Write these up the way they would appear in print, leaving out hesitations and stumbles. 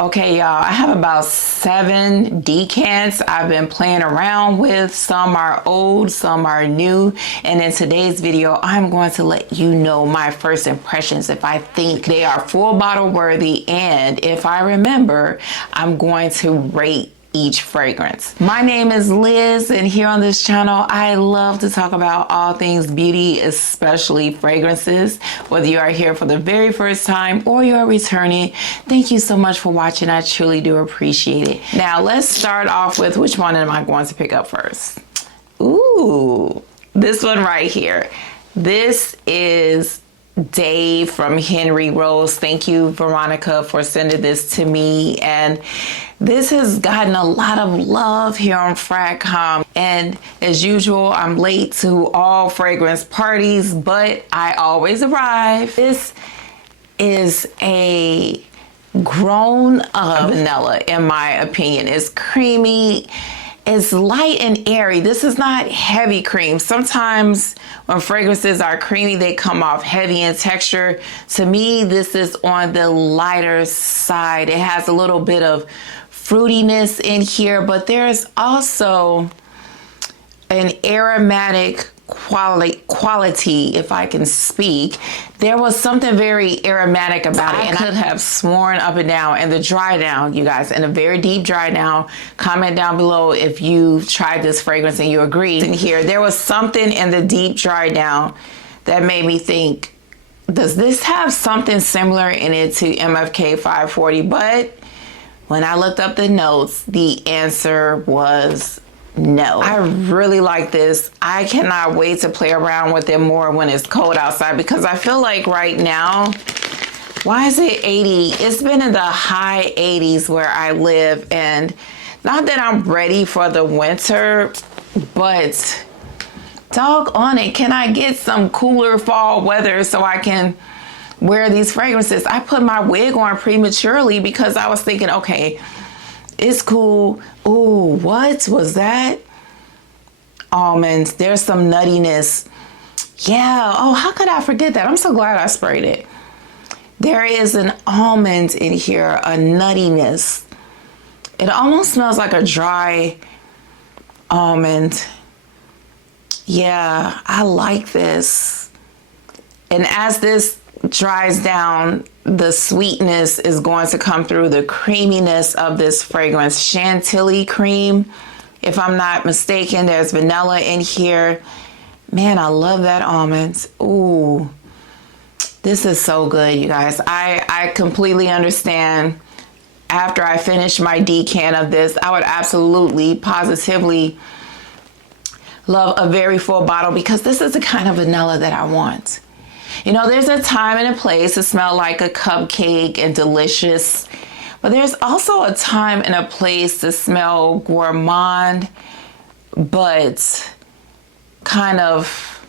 Okay, y'all, I have about 7 decants I've been playing around with. Some are old, some are new. And in today's video, I'm going to let you know my first impressions, if I think they are full bottle worthy. And if I remember, I'm going to rate each fragrance. My name is Liz, and here on this channel, I love to talk about all things beauty, especially fragrances. Whether you are here for the very first time or you're returning, thank you so much for watching. I truly do appreciate it. Now, let's start off with which one am I going to pick up first? Ooh, this one right here. This is Dave from Henry Rose. Thank you, Veronica, for sending this to me. And this has gotten a lot of love here on Fragcom. And as usual, I'm late to all fragrance parties, but I always arrive. This is a grown-up vanilla, in my opinion. It's creamy. It's light and airy. This is not heavy cream. Sometimes when fragrances are creamy, they come off heavy in texture. To me, this is on the lighter side. It has a little bit of fruitiness in here, but there's also an aromatic quality, if I can speak. There was something very aromatic about it, and I could have sworn up and down. And the dry down, you guys, and a very deep dry down. Comment down below if you tried this fragrance and you agree. In here, there was something in the deep dry down that made me think, does this have something similar in it to MFK 540? But when I looked up the notes, the answer was no. I really like this. I cannot wait to play around with it more when it's cold outside, because I feel like right now, why is it 80? It's been in the high 80s where I live, and not that I'm ready for the winter, but doggone it, can I get some cooler fall weather so I can wear these fragrances? I put my wig on prematurely because I was thinking, okay, it's cool. Ooh, what was that? Almonds. There's some nuttiness. Yeah. Oh, how could I forget that? I'm so glad I sprayed it. There is an almond in here, a nuttiness. It almost smells like a dry almond. Yeah, I like this. And as this dries down, the sweetness is going to come through, the creaminess of this fragrance. Chantilly cream, if I'm not mistaken. There's vanilla in here. Man, I love that almonds. Ooh, this is so good, you guys. I completely understand. After I finish my decant of this, I would absolutely, positively love a very full bottle, because this is the kind of vanilla that I want. You know, there's a time and a place to smell like a cupcake and delicious, but there's also a time and a place to smell gourmand, but kind of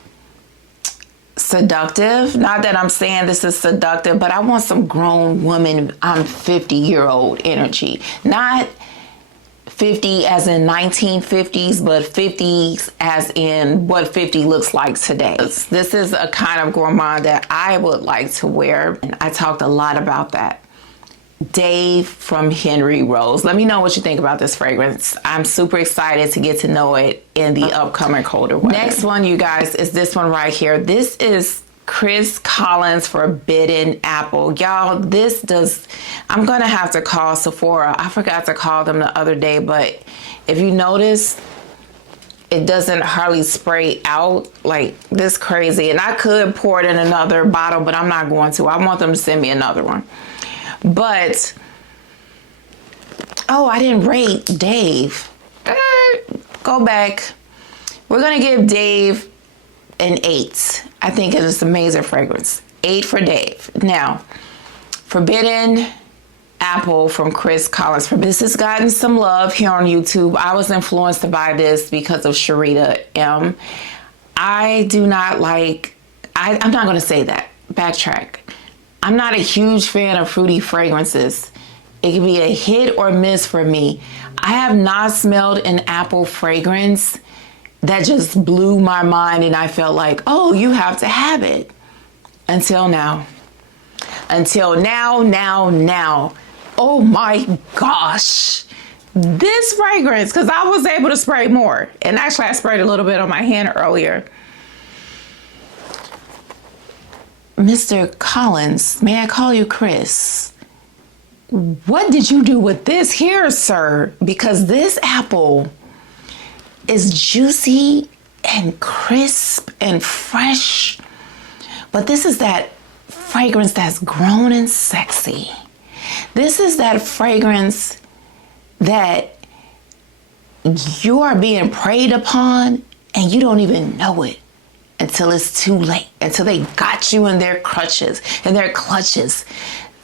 seductive. Not that I'm saying this is seductive, but I want some grown woman, I'm 50-year-old energy. Not 50 as in 1950s, but 50s as in what 50 looks like today. This is a kind of gourmand that I would like to wear, and I talked a lot about that. Dave from Henry Rose. Let me know what you think about this fragrance. I'm super excited to get to know it in the upcoming colder weather. Next one, you guys, is this one right here. This is Collin's Forbidden Apple. Y'all, this does, I'm gonna have to call Sephora. I forgot to call them the other day, but if you notice, it doesn't hardly spray out like this crazy. And I could pour it in another bottle, but I'm not going to. I want them to send me another one. But, oh, I didn't rate Dave. Go back. We're gonna give Dave an 8. I think it is an amazing fragrance. 8 for Dave. Now, Forbidden Apple from Collins. This has gotten some love here on YouTube. I was influenced to buy this because of Sharita M. I do not like, I'm not gonna say that. Backtrack. I'm not a huge fan of fruity fragrances. It can be a hit or miss for me. I have not smelled an apple fragrance that just blew my mind and I felt like, oh, you have to have it. Until now. Until now. Oh my gosh. This fragrance, because I was able to spray more. And actually I sprayed a little bit on my hand earlier. Mr. Collins, may I call you Chris? What did you do with this here, sir? Because this apple is juicy and crisp and fresh. But this is that fragrance that's grown and sexy. This is that fragrance that you are being preyed upon and you don't even know it until it's too late, until they got you in their clutches.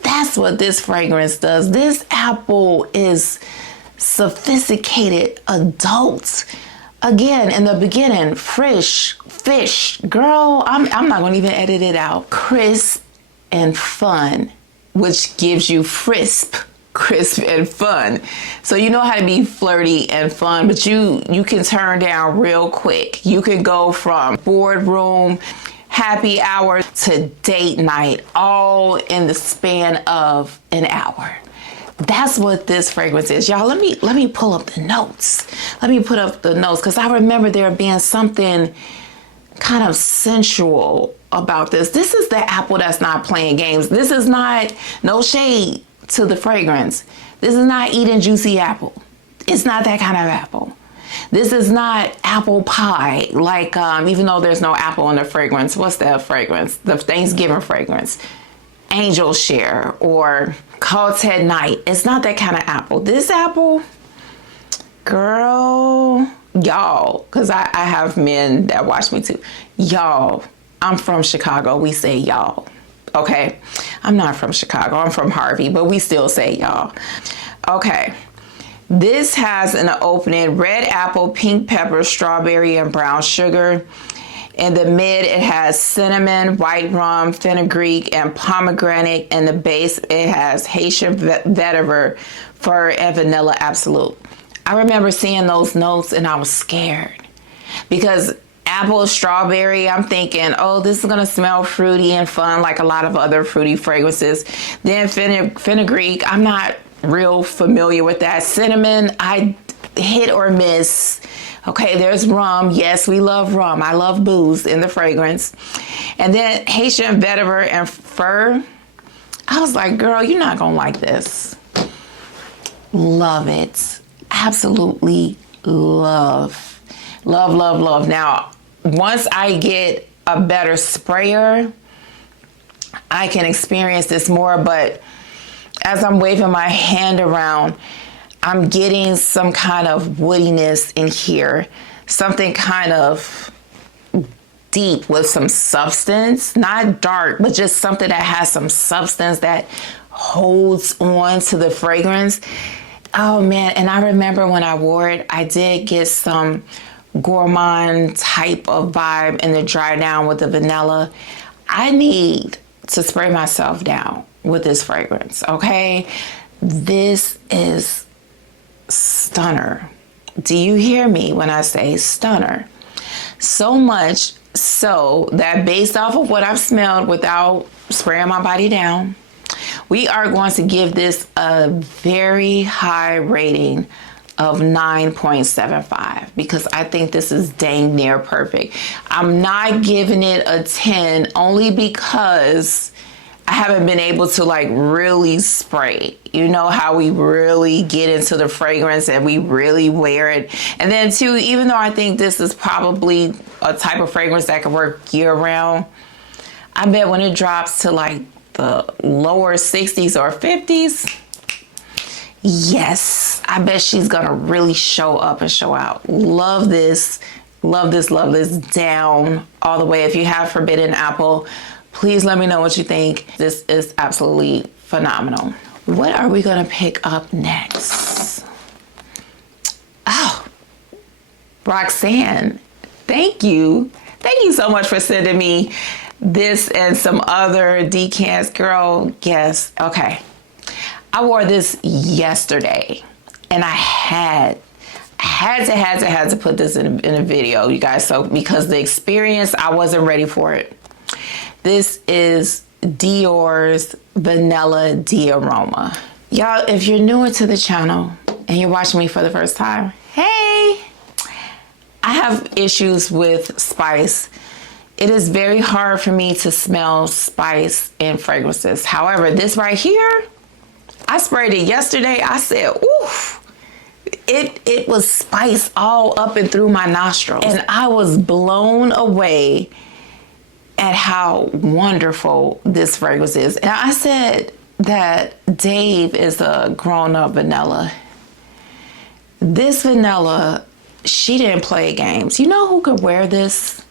That's what this fragrance does. This apple is sophisticated adult. Again, in the beginning, fresh, fish. Girl, I'm not gonna even edit it out. Crisp and fun, which gives you crisp and fun. So you know how to be flirty and fun, but you can turn down real quick. You can go from boardroom, happy hour to date night, all in the span of an hour. That's what this fragrance is. Y'all, let me pull up the notes. Let me put up the notes, because I remember there being something kind of sensual about this. This is the apple that's not playing games. This is not, no shade to the fragrance. This is not eating juicy apple. It's not that kind of apple. This is not apple pie, like, even though there's no apple in the fragrance. What's that fragrance? The Thanksgiving fragrance. Angel Share or Culted Night. It's not that kind of apple. This apple, girl, y'all, because I have men that watch me too. Y'all, I'm from Chicago. We say y'all. Okay, I'm not from Chicago. I'm from Harvey, but we still say y'all. Okay, this has an opening red apple, pink pepper, strawberry, and brown sugar. In the mid, it has cinnamon, white rum, fenugreek, and pomegranate. In the base, it has Haitian vetiver, fir, and vanilla absolute. I remember seeing those notes and I was scared because apple, strawberry, I'm thinking, oh, this is gonna smell fruity and fun like a lot of other fruity fragrances. Then fenugreek, I'm not real familiar with that. Cinnamon, I hit or miss. Okay, there's rum. Yes, we love rum. I love booze in the fragrance. And then Haitian vetiver and fir. I was like, girl, you're not gonna like this. Love it. Absolutely love. Love, love, love. Now, once I get a better sprayer, I can experience this more, but as I'm waving my hand around, I'm getting some kind of woodiness in here, something kind of deep with some substance, not dark, but just something that has some substance that holds on to the fragrance. Oh man, and I remember when I wore it, I did get some gourmand type of vibe in the dry down with the vanilla. I need to spray myself down with this fragrance, okay? This is stunner. Do you hear me when I say stunner? So much so that based off of what I've smelled without spraying my body down, we are going to give this a very high rating of 9.75 because I think this is dang near perfect. I'm not giving it a 10 only because I haven't been able to like really spray. You know how we really get into the fragrance and we really wear it. And then too, even though I think this is probably a type of fragrance that can work year round, I bet when it drops to like the lower 60s or 50s, yes, I bet she's gonna really show up and show out. Love this, love this, love this down all the way. If you have Forbidden Apple, please let me know what you think. This is absolutely phenomenal. What are we gonna pick up next? Oh, Roxanne, thank you. Thank you so much for sending me this and some other decants. Girl, yes, okay. I wore this yesterday and I had to put this in a video, you guys. So because the experience, I wasn't ready for it. This is Dior's Vanilla Diorama. Y'all, if you're newer to the channel and you're watching me for the first time, hey! I have issues with spice. It is very hard for me to smell spice in fragrances. However, this right here, I sprayed it yesterday. I said, oof. It was spice all up and through my nostrils. And I was blown away at how wonderful this fragrance is. And I said that Dave is a grown-up vanilla. This vanilla, she didn't play games. You know who could wear this?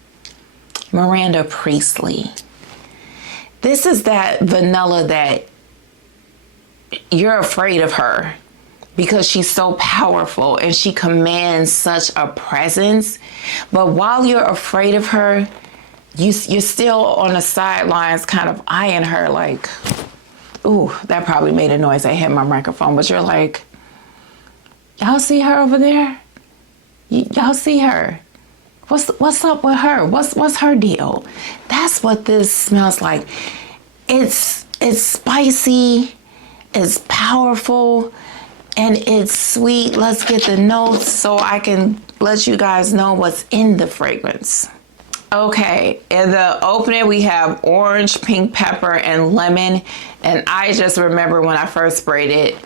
Miranda Priestley. This is that vanilla that you're afraid of her because she's so powerful and she commands such a presence. But while you're afraid of her, you're still on the sidelines kind of eyeing her like, ooh, that probably made a noise. I hit my microphone, but you're like, y'all see her over there? Y'all see her? What's up with her? What's her deal? That's what this smells like. It's spicy, it's powerful, and it's sweet. Let's get the notes so I can let you guys know what's in the fragrance. Okay, in the opening we have orange, pink pepper, and lemon. And I just remember when I first sprayed it,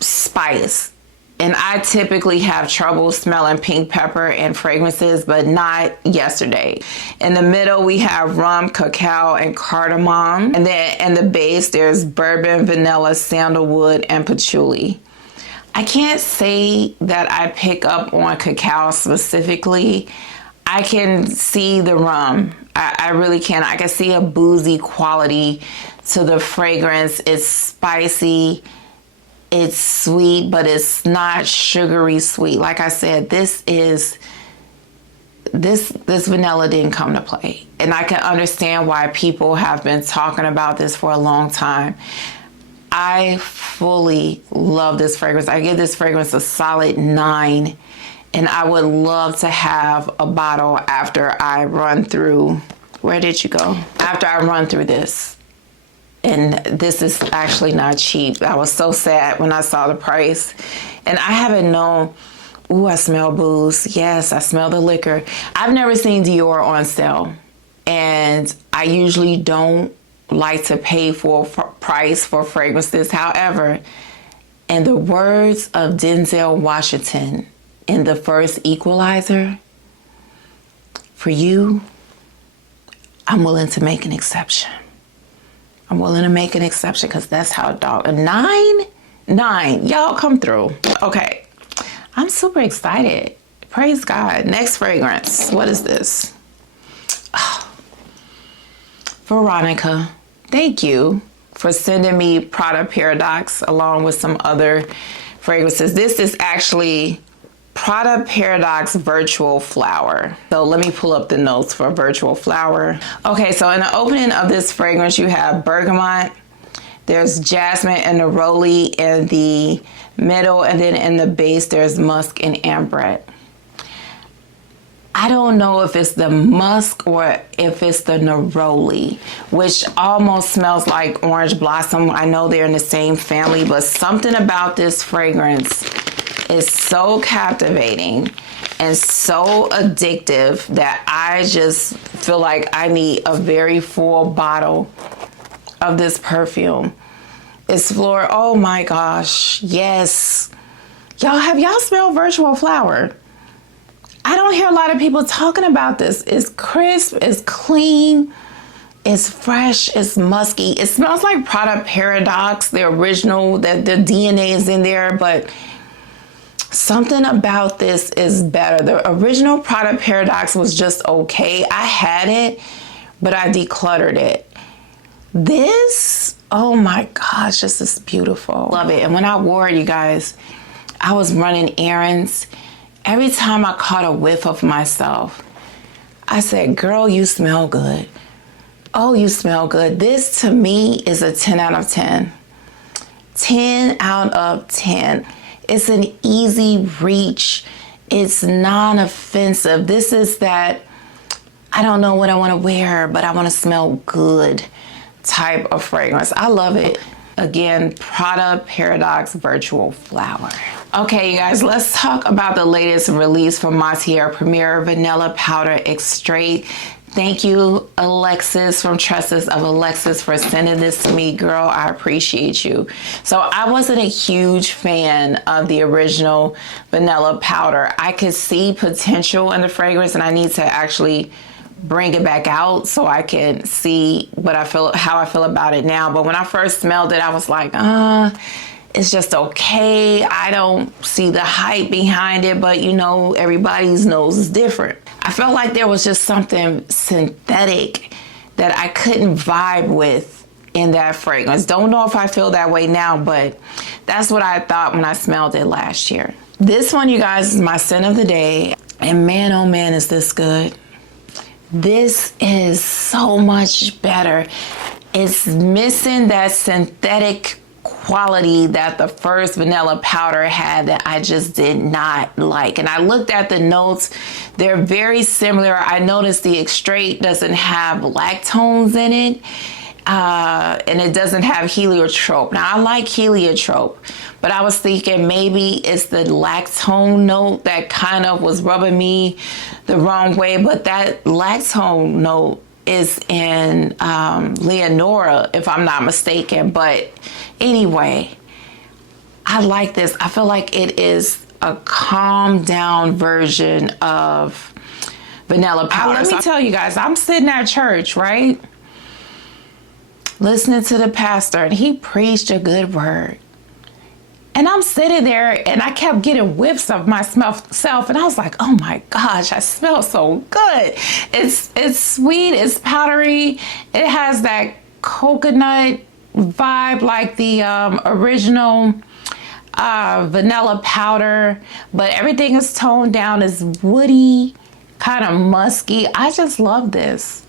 spice. And I typically have trouble smelling pink pepper and fragrances, but not yesterday. In the middle, we have rum, cacao, and cardamom. And then in the base, there's bourbon, vanilla, sandalwood, and patchouli. I can't say that I pick up on cacao specifically. I can see the rum. I really can. I can see a boozy quality to the fragrance. It's spicy. It's sweet, but it's not sugary sweet. Like I said, this vanilla didn't come to play. And I can understand why people have been talking about this for a long time. I fully love this fragrance. I give this fragrance a solid 9. And I would love to have a bottle after I run through, where did you go? After I run through this. And this is actually not cheap. I was so sad when I saw the price. And I haven't known, ooh, I smell booze. Yes, I smell the liquor. I've never seen Dior on sale. And I usually don't like to pay full price for fragrances. However, in the words of Denzel Washington in The First Equalizer, for you, I'm willing to make an exception. I'm willing to make an exception because that's how dog. A 9? Y'all come through. Okay. I'm super excited. Praise God. Next fragrance. What is this? Oh. Veronica, thank you for sending me Prada Paradoxe along with some other fragrances. This is actually Prada Paradoxe Virtual Flower. So let me pull up the notes for Virtual Flower. Okay, so in the opening of this fragrance, you have bergamot, there's jasmine and neroli in the middle, and then in the base, there's musk and ambrette. I don't know if it's the musk or if it's the neroli, which almost smells like orange blossom. I know they're in the same family, but something about this fragrance is so captivating and so addictive that I just feel like I need a very full bottle of this perfume. It's floral. Oh my gosh. Yes. Y'all, have y'all smelled Virtual Flower? I don't hear a lot of people talking about this. It's crisp, it's clean, it's fresh, it's musky. It smells like Prada Paradoxe, the original, that the DNA is in there, but something about this is better. The original Prada Paradoxe was just okay. I had it, but I decluttered it. This, oh my gosh, this is beautiful. Love it. And when I wore it, you guys, I was running errands. Every time I caught a whiff of myself, I said, girl, you smell good. Oh, you smell good. This to me is a 10 out of 10. 10 out of 10. It's an easy reach. It's non-offensive. This is that, I don't know what I want to wear, but I want to smell good type of fragrance. I love it. Again, Prada Paradoxe Virtual Flower. Okay, you guys, let's talk about the latest release from Matiere Premier Vanilla Powder Extrait. Thank you, Alexis from Tresses of Alexis, for sending this to me. Girl, I appreciate you. So I wasn't a huge fan of the original vanilla powder. I could see potential in the fragrance, and I need to actually bring it back out so I can see how I feel about it now. But when I first smelled it, I was like, it's just okay. I don't see the hype behind it, but you know, everybody's nose is different. I felt like there was just something synthetic that I couldn't vibe with in that fragrance. Don't know if I feel that way now, but that's what I thought when I smelled it last year. This one, you guys, is my scent of the day. And man, oh man, is this good. This is so much better. It's missing that synthetic quality that the first vanilla powder had that I just did not like. And I looked at the notes. They're very similar. I noticed the Extrait doesn't have lactones in it. And it doesn't have heliotrope. Now I like heliotrope, but I was thinking maybe it's the lactone note that kind of was rubbing me the wrong way. But that lactone note is in Leonora, if I'm not mistaken. But anyway, I like this. I feel like it is a calmed down version of vanilla powder. Let me tell you guys, I'm sitting at church, right? Listening to the pastor, and he preached a good word. And I'm sitting there and I kept getting whiffs of myself, and I was like, oh my gosh, I smell so good. It's sweet, it's powdery, it has that coconut vibe like the original vanilla powder, but everything is toned down, is woody, kind of musky. I just love this.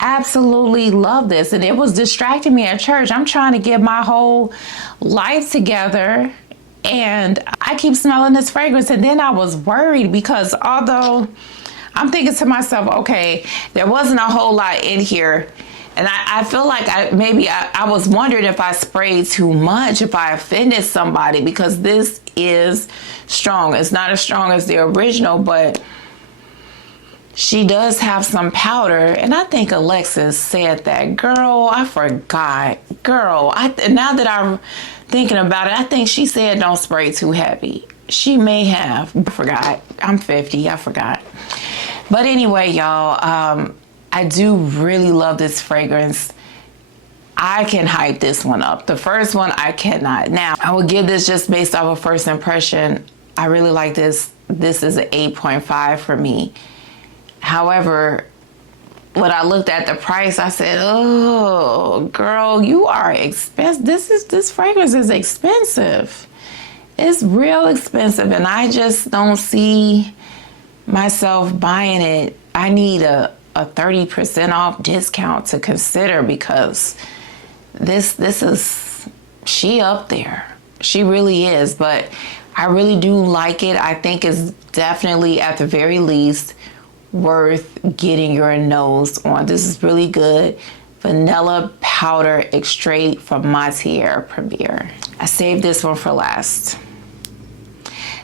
Absolutely love this. And it was distracting me at church. I'm trying to get my whole life together, and I keep smelling this fragrance. And then I was worried because although I'm thinking to myself, okay, there wasn't a whole lot in here. And I feel like I was wondering if I sprayed too much, if I offended somebody, because this is strong. It's not as strong as the original, but she does have some powder. And I think Alexis said that. Girl, I forgot. Girl, now that I'm thinking about it, I think she said don't spray too heavy. She may have. I forgot. I'm 50. I forgot. But anyway, y'all, I do really love this fragrance. I can hype this one up. The first one, I cannot. Now, I will give this just based off of first impression. I really like this. This is an 8.5 for me. However, when I looked at the price, I said, oh, girl, you are expensive. This fragrance is expensive. It's real expensive, and I just don't see myself buying it. I need a 30% off discount to consider, because this is, she up there. She really is, but I really do like it. I think it's definitely, at the very least, worth getting your nose on. This is really good. Vanilla Powder Extrait from Matiere Premier. I saved this one for last.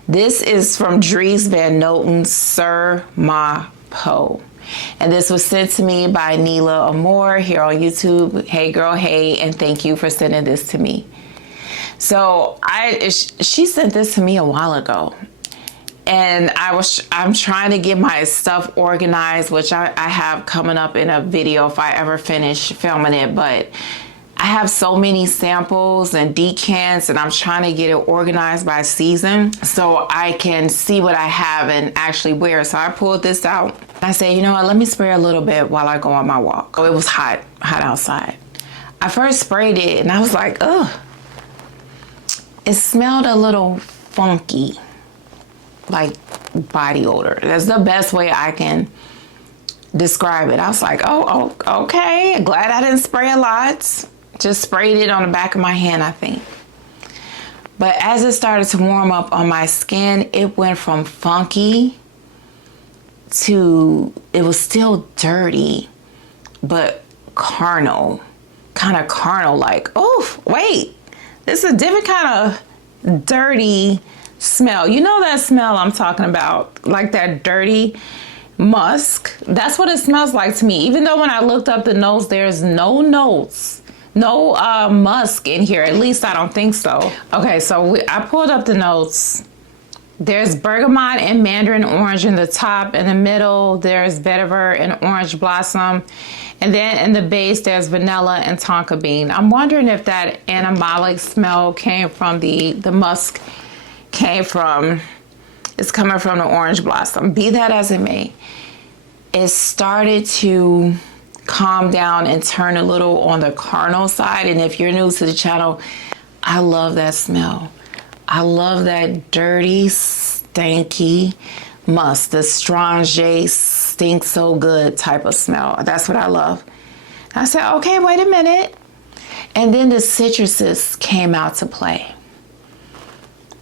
This is from Dries Van Noten, Sur Ma Peau. And this was sent to me by Neela Amore here on YouTube. Hey girl, hey, and thank you for sending this to me. So she sent this to me a while ago. And I'm trying to get my stuff organized, which I have coming up in a video if I ever finish filming it. But I have so many samples and decants, and I'm trying to get it organized by season so I can see what I have and actually wear. So I pulled this out. I said, you know what, let me spray a little bit while I go on my walk. Oh, it was hot outside. I first sprayed it and I was like, ugh. It smelled a little funky, like body odor. That's the best way I can describe it. I was like, oh, okay. Glad I didn't spray a lot. Just sprayed it on the back of my hand, I think. But as it started to warm up on my skin, it went from funky to, it was still dirty, but carnal. kind of carnal, like, oh, wait, this is a different kind of dirty smell. You know that smell I'm talking about, like that dirty musk. That's what it smells like to me. Even though when I looked up the notes, there's no notes, no musk in here. At least I don't think so. Okay, so I pulled up the notes. There's bergamot and mandarin orange in the top. In the middle, there's vetiver and orange blossom. And then in the base, there's vanilla and tonka bean. I'm wondering if that animalic smell came from the musk came from, it's coming from the orange blossom. Be that as it may, it started to calm down and turn a little on the carnal side. And if you're new to the channel, I love that smell. I love that dirty, stanky musk, the strange, stink so good type of smell. That's what I love. I said, okay, wait a minute. And then the citruses came out to play.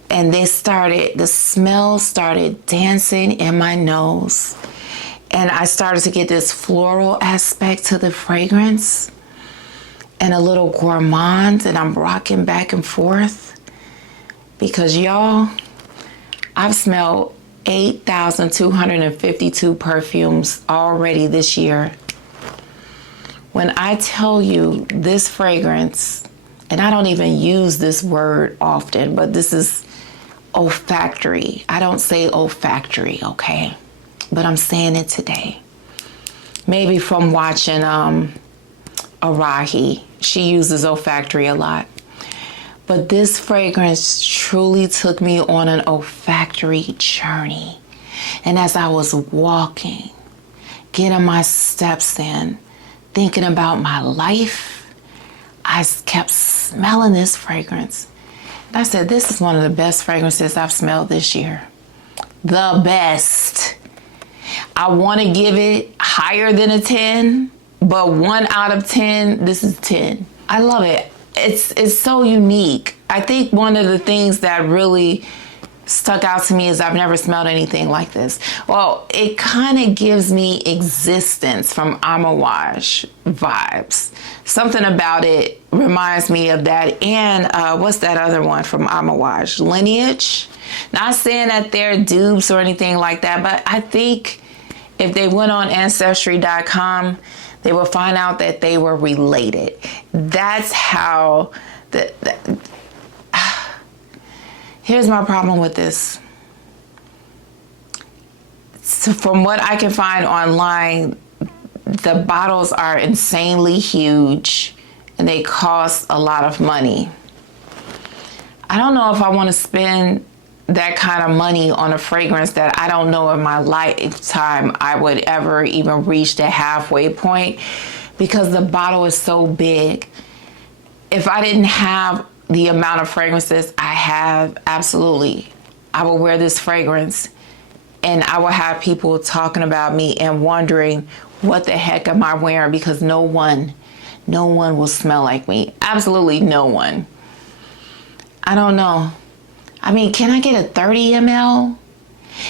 And the smell started dancing in my nose. And I started to get this floral aspect to the fragrance and a little gourmand, and I'm rocking back and forth. Because y'all, I've smelled 8,252 perfumes already this year. When I tell you this fragrance, and I don't even use this word often, but this is olfactory. I don't say olfactory, okay? But I'm saying it today. Maybe from watching Arahi. She uses olfactory a lot. But this fragrance truly took me on an olfactory journey. And as I was walking, getting my steps in, thinking about my life, I kept smelling this fragrance. And I said, this is one of the best fragrances I've smelled this year. The best. I want to give it higher than a 10, but 1 out of 10, this is 10. I love it. It's so unique. I think one of the things that really stuck out to me is I've never smelled anything like this. Well, it kind of gives me existence from Amouage vibes. Something about it reminds me of that. And what's that other one from Amouage? Lineage. Not saying that they're dupes or anything like that, but I think if they went on Ancestry.com, they will find out that they were related. That's how here's my problem with this. So from what I can find online, the bottles are insanely huge and they cost a lot of money. I don't know if I want to spend that kind of money on a fragrance that I don't know in my lifetime I would ever even reach the halfway point, because the bottle is so big. If I didn't have the amount of fragrances I have, absolutely, I would wear this fragrance and I would have people talking about me and wondering what the heck am I wearing, because no one will smell like me. Absolutely no one. I don't know. I mean, can I get a 30 ml?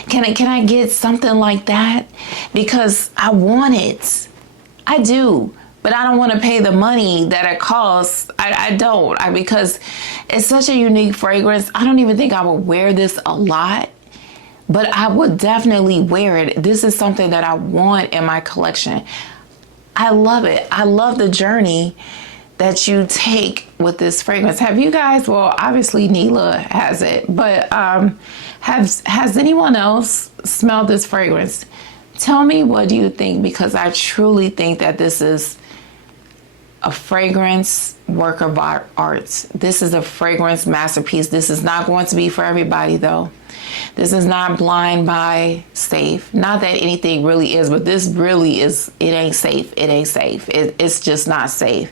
Can I get something like that? Because I want it. I do. But I don't want to pay the money that it costs. I don't. Because it's such a unique fragrance. I don't even think I would wear this a lot. But I would definitely wear it. This is something that I want in my collection. I love it. I love the journey that you take with this fragrance. Have you guys, well, obviously Neela has it, but has anyone else smelled this fragrance? Tell me, what do you think? Because I truly think that this is a fragrance work of art. This is a fragrance masterpiece. This is not going to be for everybody though. This is not blind buy safe. Not that anything really is, but this really is, it ain't safe. It ain't safe. It's just not safe.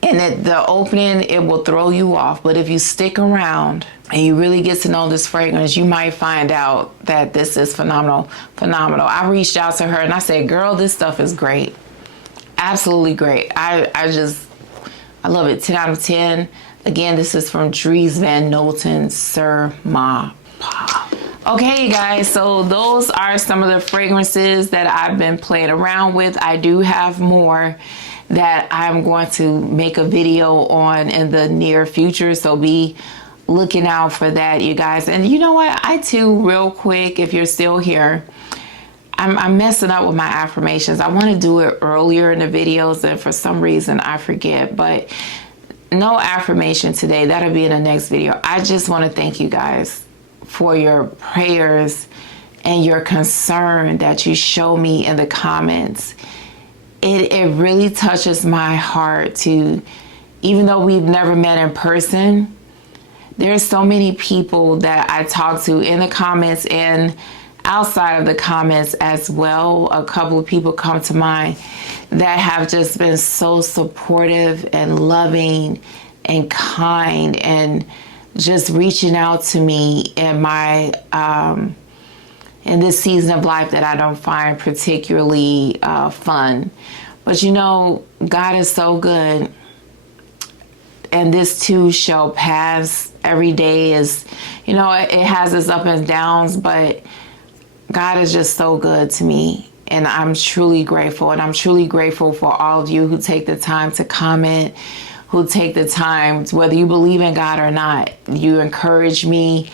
And at the opening, it will throw you off. But if you stick around and you really get to know this fragrance, you might find out that this is phenomenal. I reached out to her and I said, girl, this stuff is great. Absolutely great. I love it. 10 out of 10. Again, this is from Dries Van Noten Sur Ma Pa. Okay, guys, so those are some of the fragrances that I've been playing around with. I do have more. that I'm going to make a video on in the near future. So be looking out for that, you guys. And you know what? I too, real quick, if you're still here, I'm messing up with my affirmations. I want to do it earlier in the videos, and for some reason I forget. But no affirmation today. That'll be in the next video. I just want to thank you guys for your prayers and your concern that you show me in the comments. It really touches my heart to, even though we've never met in person, there's so many people that I talk to in the comments and outside of the comments as well. A couple of people come to mind that have just been so supportive and loving and kind and just reaching out to me in my in this season of life that I don't find particularly fun. But you know, God is so good, and this too shall pass. Every day is, you know, it has its up and downs, but God is just so good to me, and I'm truly grateful. And I'm truly grateful for all of you who take the time to comment, who take the time, whether you believe in God or not, you encourage me.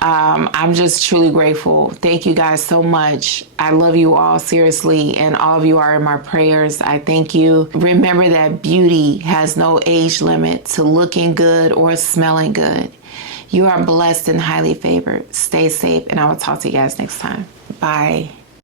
I'm just truly grateful. Thank you guys so much. I love you all, seriously, and all of you are in my prayers. I thank you. Remember that beauty has no age limit to looking good or smelling good. You are blessed and highly favored. Stay safe, and I will talk to you guys next time. Bye.